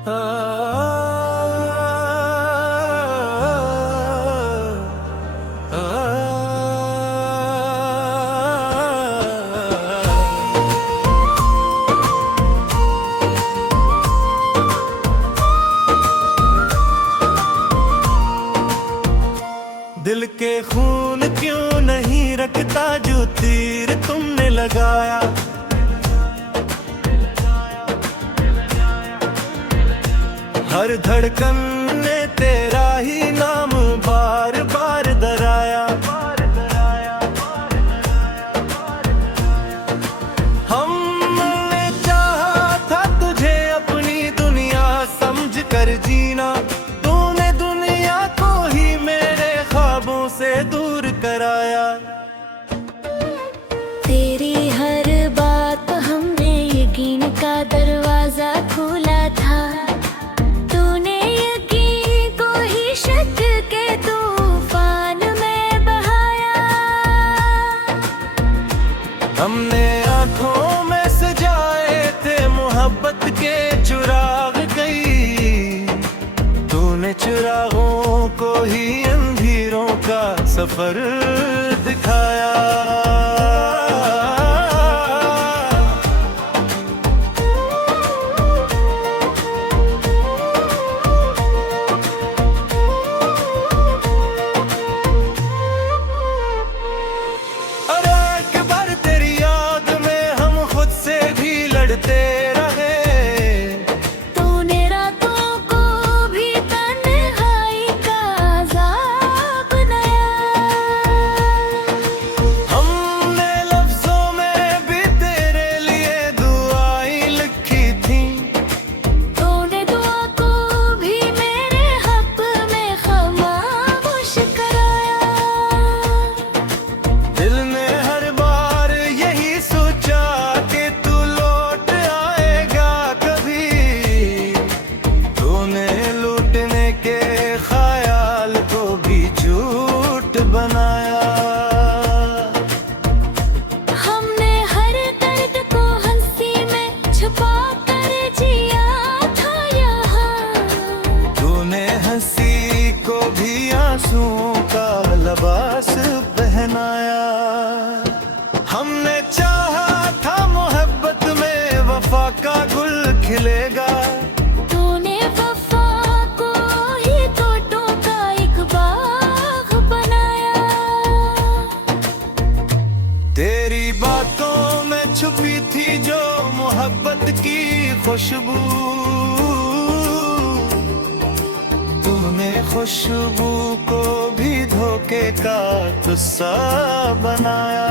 दिल के खून क्यों नहीं रखता जो तीर तुमने लगाया। हर धड़कन ने तेरा ही नाम बार बार दोहराया। हमने चाहा था तुझे अपनी दुनिया समझ कर जीना, तूने दुनिया को ही मेरे ख्वाबों से दूर कराया। तेरी हर बात हमने यकीन का दरवाजा खोला था, तूने यकीन को ही शक के तूफान में बहाया। हमने आँखों में सजाए थे मोहब्बत के चिराग, कई तूने चिरागों को ही अंधेरों का सफर दिखाया। अरे एक बार तेरी याद में हम खुद से भी लड़ते रहे, तूने रातों को भी तन्हाई का अज़ाब बनाया। हमने लफ्जों में भी तेरे लिए दुआएं लिखी थी, तूने दुआ को भी मेरे हक में खामोश कराया। दिल ने हर बार यही सोचा कि तू लौट आएगा कभी, तूने लूटने के ख्याल को भी झूठ बनाया। हमने हर दर्द को हंसी में छुपा कर जिया था यहाँ, तूने हंसी को भी आंसुओं का लिबास पहनाया। हमने चाहा था मोहब्बत में वफा का गुल खिलेगा, तूने वफा को ही तोड़ों का एक बाग बनाया। तेरी बातों में छुपी थी जो मोहब्बत की खुशबू, तूने खुशबू को भी धोखे का तुस्सा बनाया।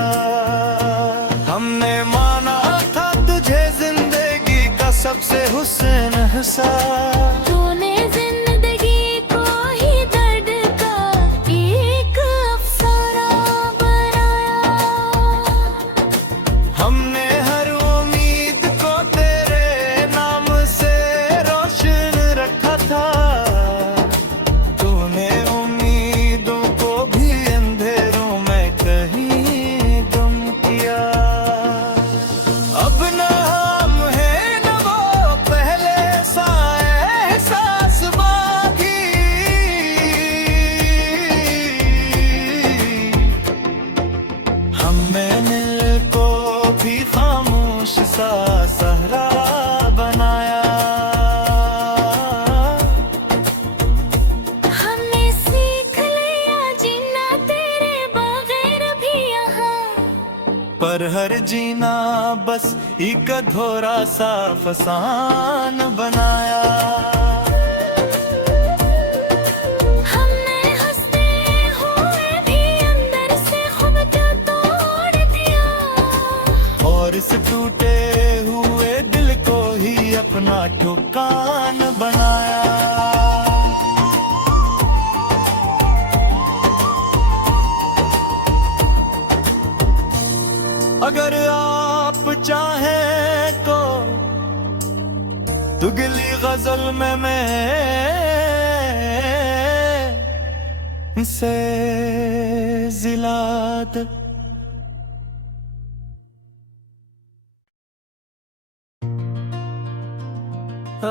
हमने माना था तुझे जिंदगी का सबसे हुस्न हिस्सा, तूने जिंदगी को ही दर्द का एक अफसाना बनाया। हमने हर उम्मीद को तेरे नाम से रोशन रखा था, तूने उम्मीदों को भी अंधेरों में कहीं गुम किया। अब न हम हैं न वो पहले सा एहसास बाकी, हमने दिल को भी खामोश सा सहरा बनाया। हमने सीख लिया जीना तेरे बगैर भी यहाँ, पर हर जीना बस एक अधूरा सा फसान बनाया। हमने हंसते हुए भी अंदर से खुद को तोड़ दिया, और इस टूटे हुए दिल को ही अपना ठिकाना बनाया। अगर आप चाहें तो तुगली गजल में मैं से जिलात आ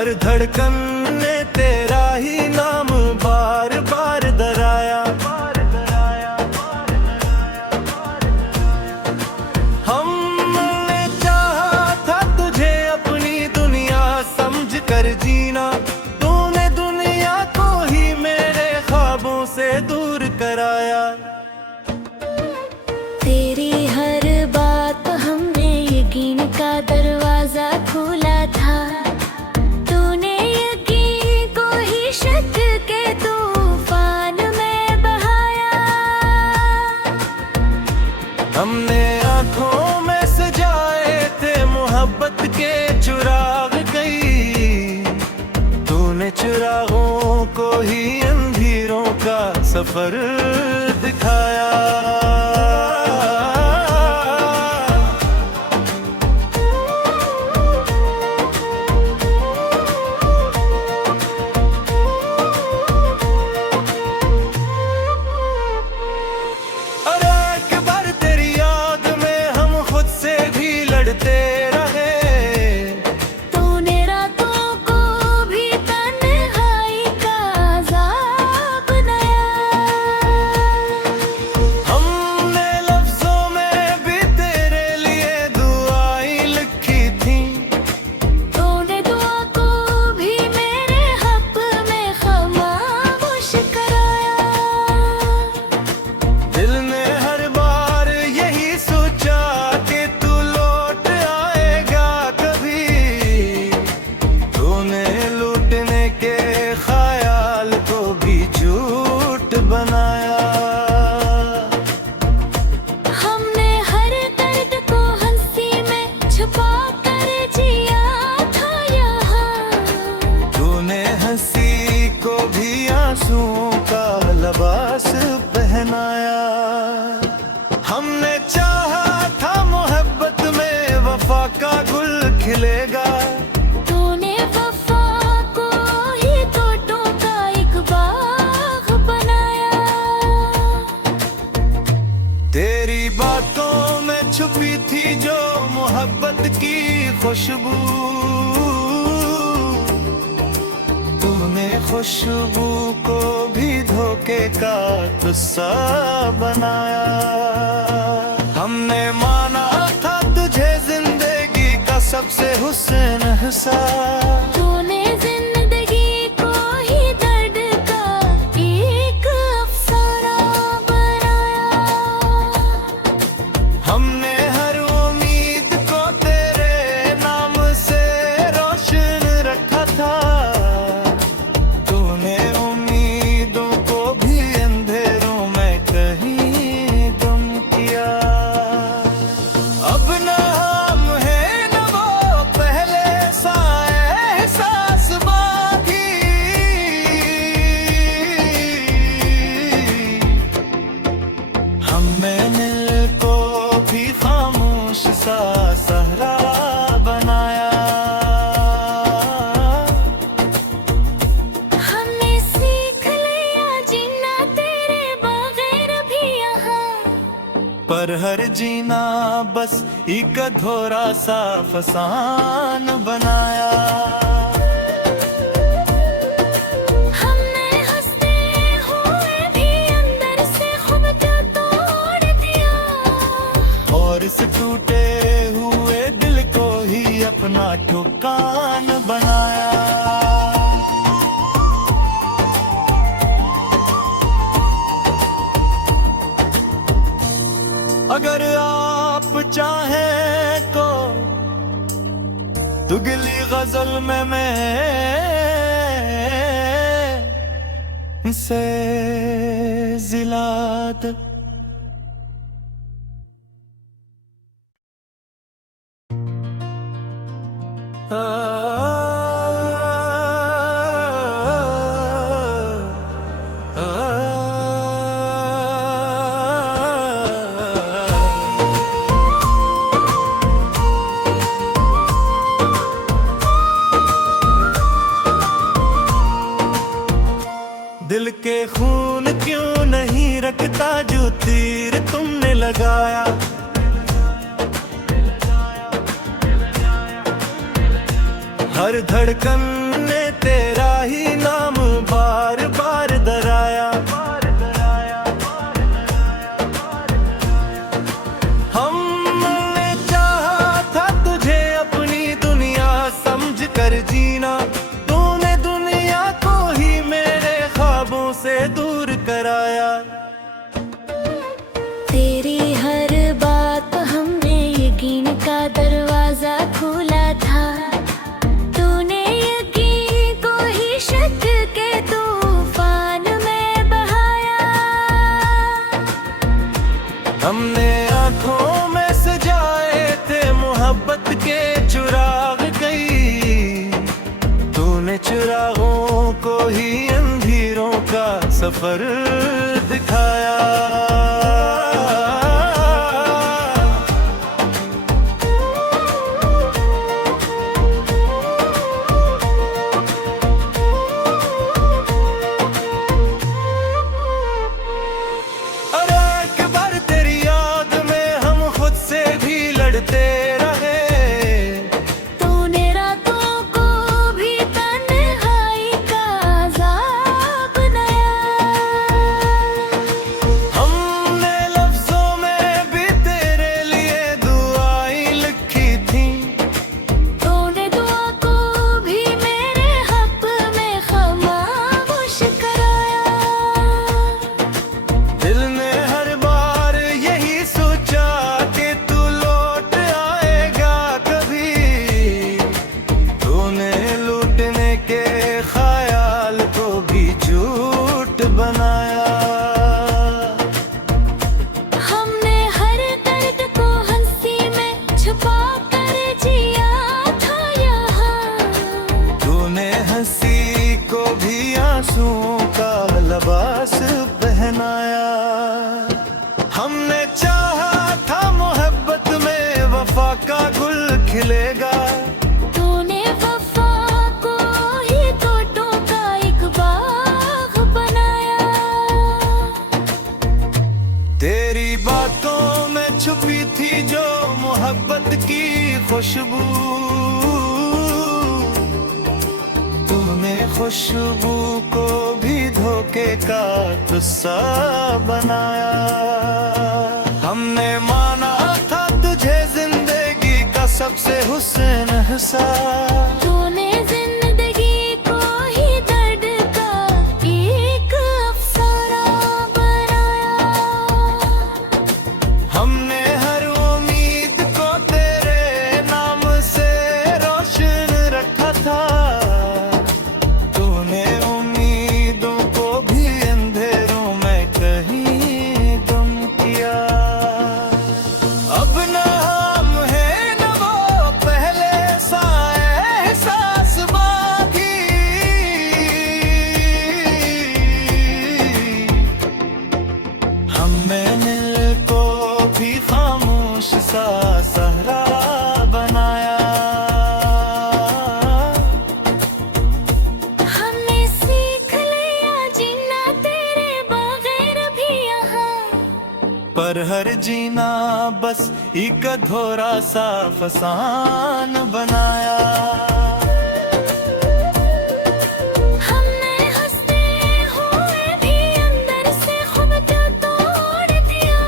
हर धड़कन ने तेरा ही नाम बार बार दोहराया। हमने चाहा था तुझे अपनी दुनिया समझ कर जीना, तूने दुनिया को ही मेरे ख्वाबों से दूर कराया। तेरी हर बात हमने यकीन का दरवाजा खोला था, तूने यकीन को ही शक के तूफान में बहाया। हमने आँखों में सजाए थे मोहब्बत के चिराग कई, तूने चिरागों को ही अंधेरों का सफर दिखाया। लड़ते रहे, तूने रातों को भी तन्हाई का अज़ाब बनाया। हमने लफ्जों में भी तेरे लिए दुआएं लिखी थी, तूने दुआ को भी मेरे हक में खामोश कराया। दिल ने हर बार यही सोचा कि बनाया। हमने हर दर्द को हंसी में छुपा कर जिया था यहाँ, तूने हंसी को भी आंसुओं का लिबास पहनाया। हमने चाहा था मोहब्बत में वफा का गुल खिलेगा, तूने वफा को ही तोड़ों का एक बाग बनाया। तेरी बातों में छुपी थी जो मोहब्बत की खुशबू, तूने खुशबू को भी धोखे का तुस्सा बनाया। हमने माना था तुझे जिंदगी का सबसे हुस्न हिस्सा, तूने जिंदगी को ही दर्द का एक अफसाना बनाया। हमने हर उम्मीद को तेरे नाम से रोशन रखा था, तूने उम्मीदों को भी अंधेरों में कहीं गुम किया। अब न हम हैं न वो पहले सा एहसास बाकी, हमने दिल को भी खामोश सा सहरा बनाया। हमने सीख लिया जीना तेरे बगैर भी यहाँ, पर हर जीना बस एक अधूरा सा फसान बनाया। हमने हंसते हुए भी अंदर से खुद को तोड़ दिया, और इस टूटे हुए दिल को ही अपना ठिकान बनाया। अगर आप चाहें तो दुगली गजल में मैं से जिलाद दिल के खून क्यों नहीं रखता जो तीर तुमने लगाया। हर धड़कन हमने तेरा ही नाम बार बार दोहराया। हमने चाहा था तुझे अपनी दुनिया समझ कर जीना, तूने दुनिया को ही मेरे ख्वाबों से दूर कराया। तेरी हर बात हमने यकीन का दरवाजा खोला था, तूने यकीन को ही शक के तूफान में बहाया। हमने आँखों में सजाए थे मोहब्बत के चिराग कई, तूने चिरागों को ही अंधेरों का सफर दिखाया। लड़ते रहे, तूने रातों को भी तन्हाई का अज़ाब बनाया। हमने लफ्जों में भी तेरे लिए दुआएं लिखी थी, तूने दुआ को भी मेरे हक में खामोश कराया। दिल ने हर बार यही सोचा कि बनाया। हमने हर दर्द को हंसी में छुपा कर जिया था यहाँ, तूने हंसी को भी आंसुओं का लिबास पहनाया। हमने चाहा था मोहब्बत में वफा का गुल खिलेगा, तूने वफा को ही तोड़ों का एक बाग बनाया। तेरी बातों में छुपी थी जो मोहब्बत की खुशबू, तूने खुशबू को भी धोखे का तुस्सा बनाया। हमने माना था तुझे जिंदगी का सबसे हुस्न हिस्सा, तूने जिंदगी को ही दर्द का एक अफसाना बनाया। हमने हर उम्मीद को तेरे नाम से रोशन रखा था, तूने उम्मीदों को भी अंधेरों में कहीं गुम किया। अब न हम हैं न वो पहले सा एहसास बाकी, हमने दिल को भी खामोश सा सहरा बनाया। हमने सीख लिया जीना तेरे बगैर भी यहाँ, पर हर जीना बस एक अधूरा सा फसान बनाया। हमने हंसते हुए भी अंदर से खुद को तोड़ दिया,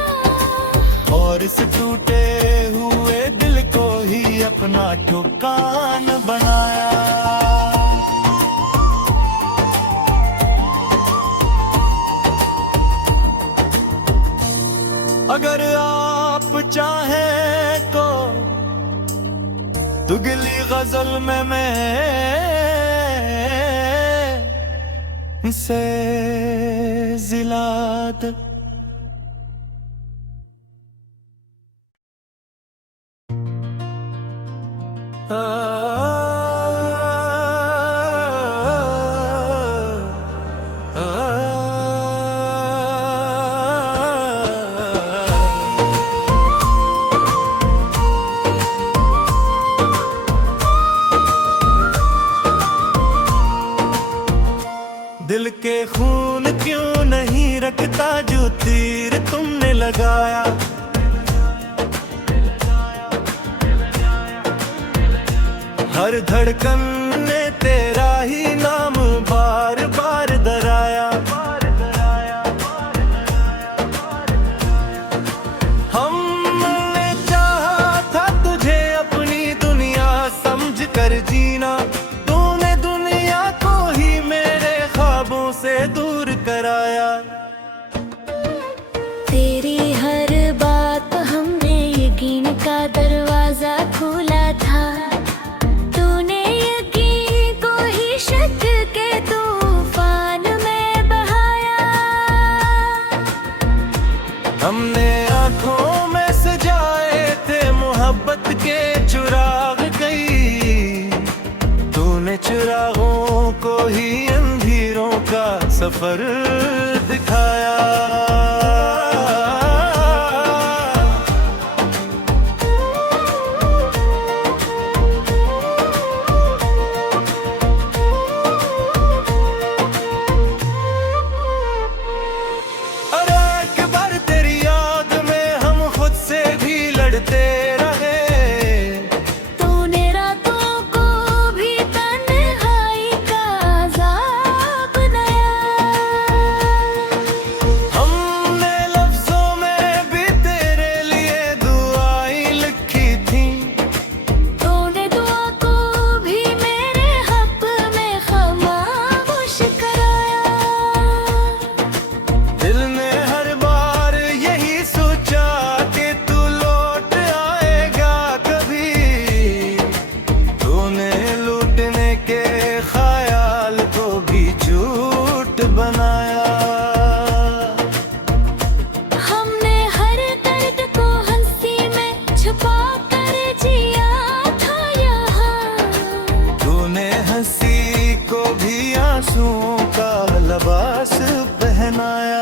और इस टूटे हुए दिल को ही अपना ठिकान बनाया। अगर आप चाहें तो दुगली गजल में मैं से जिलाद दिल के खून क्यों नहीं रखता जो तीर तुमने लगाया। हर धड़कन हमने तेरा ही नाम बार बार दोहराया। हमने चाहा था तुझे अपनी दुनिया समझ कर जीना, तूने दुनिया को ही मेरे ख्वाबों से दूर कराया। तेरी हर बात हमने यकीन का दरवाजा खोला था, तूने यकीन को ही शक के तूफान में बहाया। हमने आँखों में सजाए थे मोहब्बत के चुराग, कई तूने चुरागों को ही अंधेरों का सफर दिखाया। अरे एक बार तेरी याद में हम खुद से भी लड़ते रहे, तूने रातों को भी तन्हाई का अज़ाब बनाया। हमने लफ्जों में भी तेरे लिए दुआएं लिखी थी, तूने दुआ को भी मेरे हक में खामोश कराया। दिल ने हर बार यही सोचा कि तू लौट आएगा कभी, तूने लूटने के ख्याल को भी झूठ बनाया। हमने हर दर्द को हंसी में छुपा कर जिया था यहाँ, तूने हंसी को भी आंसुओं का लिबास पहनाया।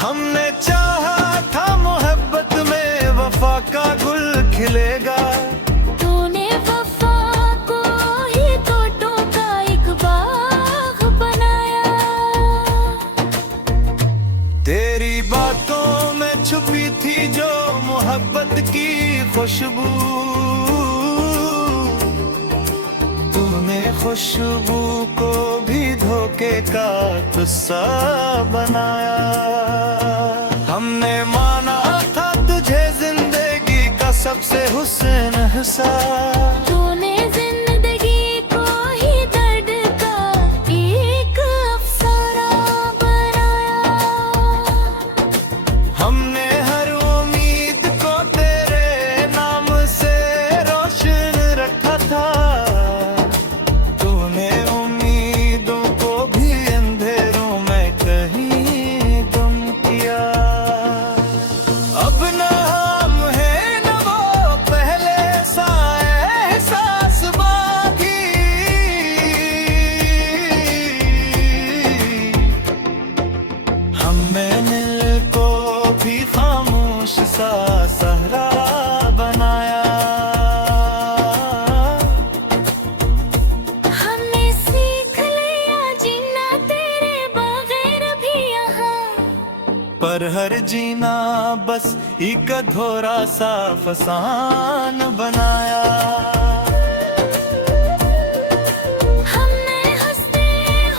हमने चाहा था मोहब्बत में वफा का गुल खिलेगा, तूने वफा को ही तोड़ों का एक बाग बनाया। तेरी बातों में छुपी थी जो मोहब्बत की खुशबू, तूने खुशबू को भी धोखे का तुस्सा बनाया। हमने माना था तुझे जिंदगी का सबसे हुस्न हिस्सा, तूने जिंदगी को ही दर्द का एक अफसाना बनाया। हमने हर उम्मीद को तेरे नाम से रोशन रखा था, तूने उम्मीदों को भी अंधेरों में कहीं गुम किया। अब न हम हैं न वो पहले सा एहसास बाकी, हमने दिल को भी खामोश सा सहरा बनाया। हमने सीख लिया जीना तेरे बगैर भी यहाँ, पर हर जीना बस एक अधूरा सा फसान बनाया। हमने हंसते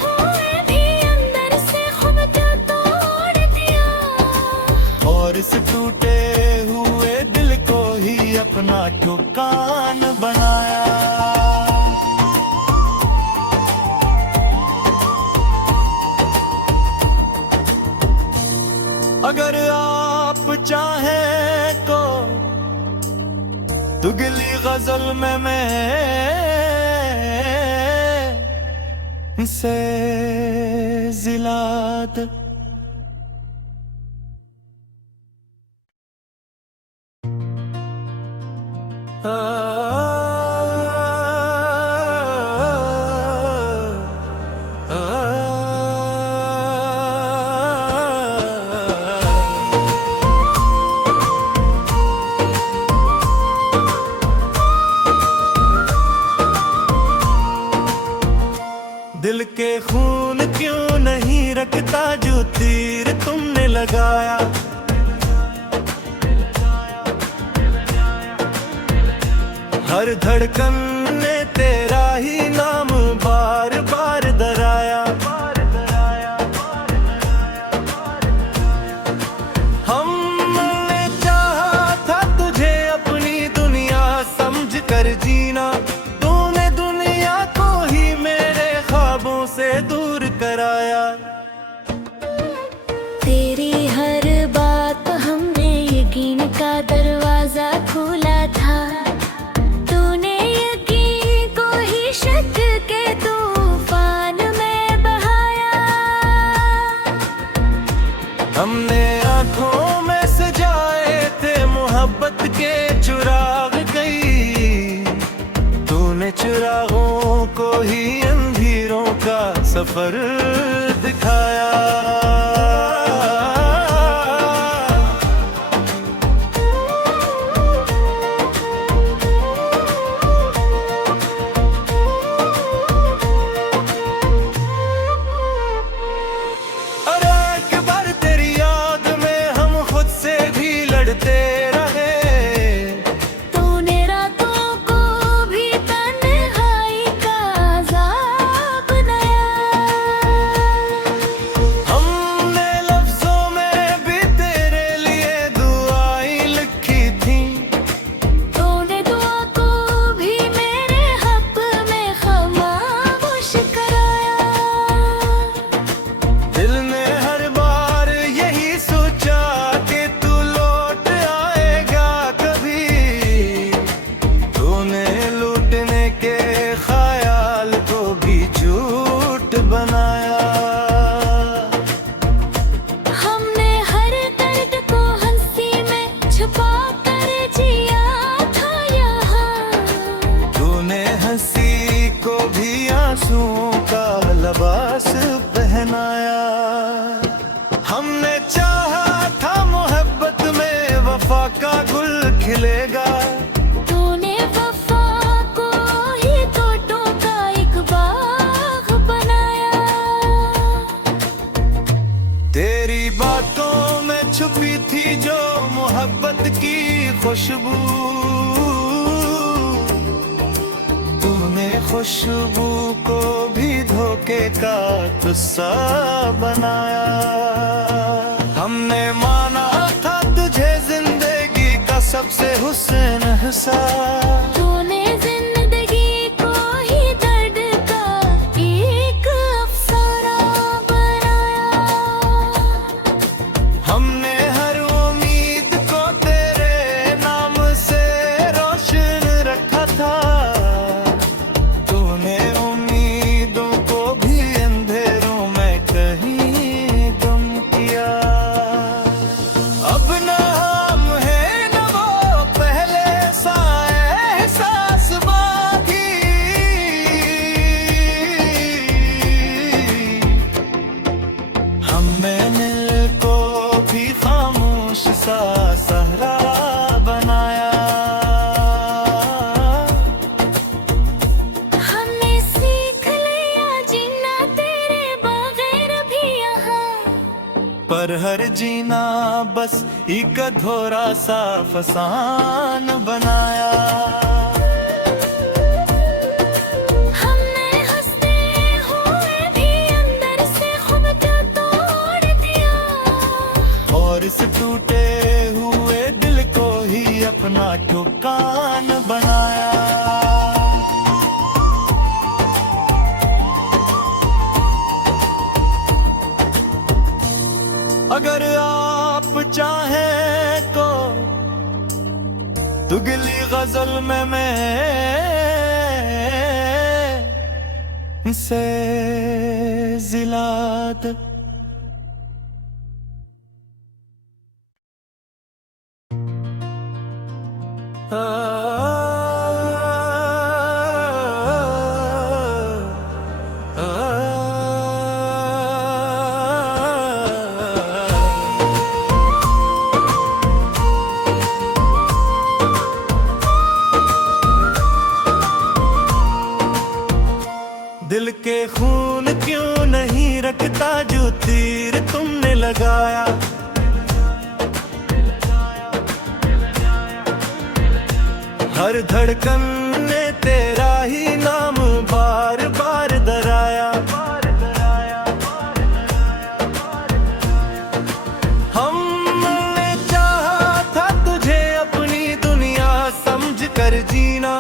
हुए भी अंदर से खुद को तोड़ दिया, और इस टूटे हुए दिल को ही अपना ठिकाना बनाया। अगर आप चाहें तो दुगली गजल में मैं से जिलाद। दिल के खून क्यों नहीं रखता जो तीर तुमने लगाया, हर धड़कन ने तेरा जीना, तूने दुनिया को ही मेरे ख्वाबों से दूर कराया। तेरी हर बात हमने यकीन का दरवाजा खोला था। तूने यकीन को ही शक के तूफान में बहाया। हमने आँखों में सजाए थे मोहब्बत के चिराग, कई तूने चिरागों को ही अंधेरों का सफर दिखाया। अरे एक बार तेरी याद में हम खुद से भी लड़ते रहे। तूने रातों को भी तन्हाई का अज़ाब बनाया। हमने लफ्जों में भी तेरे लिए दुआएं लिखी थी। तूने दुआ को भी मेरे हक में खामोश कराया। दिल ने हर बार यही सोचा कि तू लौट आएगा कभी। तूने लूटने के ख्याल को भी झूठ बनाया। हमने हर दर्द को हंसी में छुपा कर जिया था यहाँ। तूने हंसी को भी आंसुओं का लिबास पहनाया। हमने चाहा था मोहब्बत में वफा का गुल खिलेगा। तूने वफा को ही तोड़ों का एक बाग बनाया। तेरी बातों में छुपी थी जो मोहब्बत की खुशबू। तूने खुशबू को भी धोखे का तुस्सा बनाया। हमने माना था तुझे जिंदगी का सबसे हुस्न हिस्सा। तूने जिंदगी को ही दर्द का एक अफसाना बनाया। हमने हर उम्मीद को तेरे नाम से रोशन रखा था। तूने उम्मीदों को भी अंधेरों में कहीं गुम किया। अब न हम हैं न वो पहले सा एहसास बाकी। हमने दिल को भी खामोश सा सहरा बनाया। हमने सीख लिया जीना तेरे बगैर भी यहाँ। पर हर जीना बस एक अधूरा सा फसान बनाया। हमने हंसते हुए भी अंदर से खुद को तोड़ दिया। और इस टूटे हुए दिल को ही अपना ठिकान बनाया। अगर आप चाहें तो दुगली गजल में मैं से जिलात दिल के खून क्यों नहीं रखता जो तीर तुमने लगाया। हर धड़कन ने तेरा ही नाम बार बार दोहराया। हमने चाहा था तुझे अपनी दुनिया समझ कर जीना,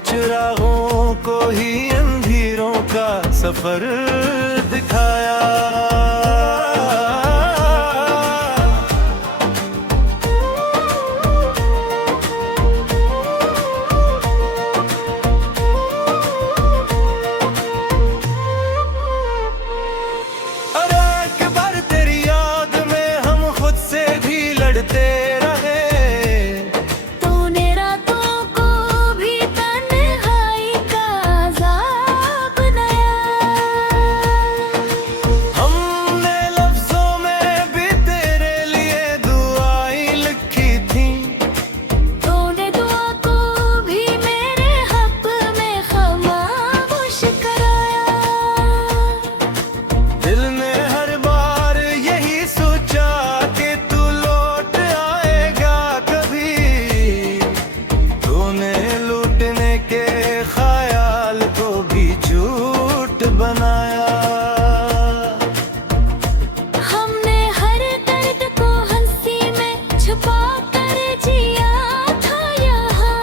चिरागों को ही अंधेरों का सफर दिखाया। अरे एक बार तेरी याद में हम खुद से भी लड़ते रहे। तूने रातों को भी तन्हाई का अज़ाब बनाया। हमने लफ्जों में भी तेरे लिए दुआएं लिखी थी। तूने दुआ को भी मेरे हक में खामोश कराया। दिल ने हर बार यही सोचा कि तू लौट आएगा कभी। तूने लूटने के ख्याल को भी झूठ बनाया। हमने हर दर्द को हंसी में छुपा कर जिया था यहाँ।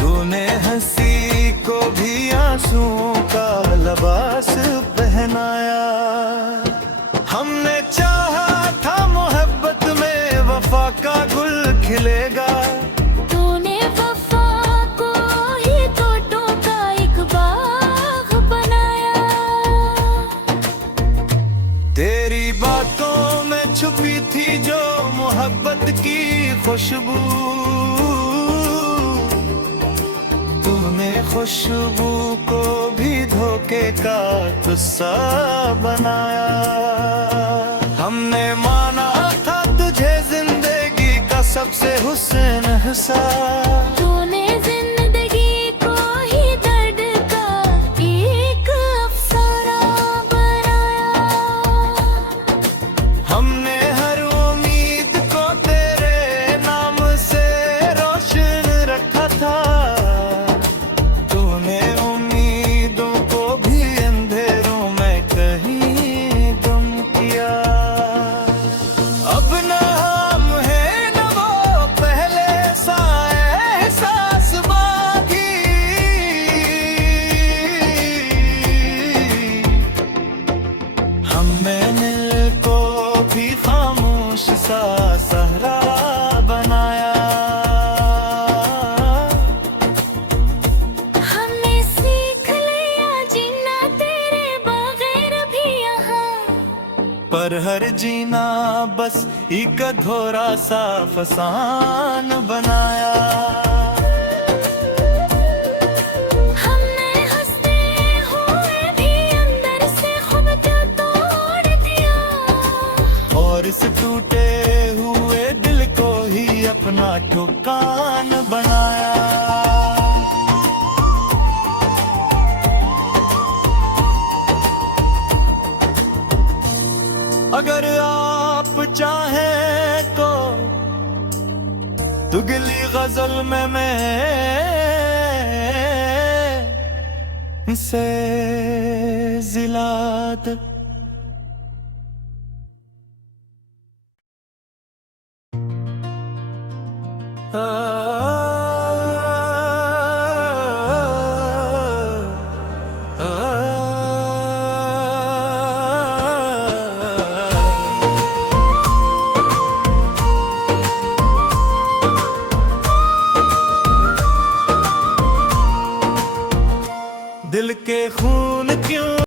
तूने हंसी को भी आंसुओं का लिबास पहनाया। हमने चाहा था मोहब्बत में वफा का गुल खिलेगा। तूने वफा को ही तोड़ों का एक बाग बनाया। तेरी बातों में छुपी थी जो मोहब्बत की खुशबू। तूने खुशबू को भी धोखे का तुस्सा बनाया। हमने माना था तुझे जिंदगी का सबसे हुस्न हिस्सा। तूने जिंदगी को ही दर्द का एक अफसाना बनाया। हमने हर उम्मीद को तेरे नाम से रोशन रखा था। तूने उम्मीदों को भी अंधेरों में कहीं गुम किया। अब न हम हैं न वो पहले सा एहसास बाकी। हमने दिल को भी खामोश सा सहरा बनाया। हमने सीख लिया जीना तेरे बगैर भी यहाँ। पर हर जीना बस एक अधूरा सा फसान बनाया। हमने हंसते हुए भी अंदर से खुद को तोड़ दिया। और इस टूटे हुए दिल को ही अपना ठिकान बनाया। अगर आप चाहें तो दुगली गजल में मैं से जिलात दिल के खून क्यों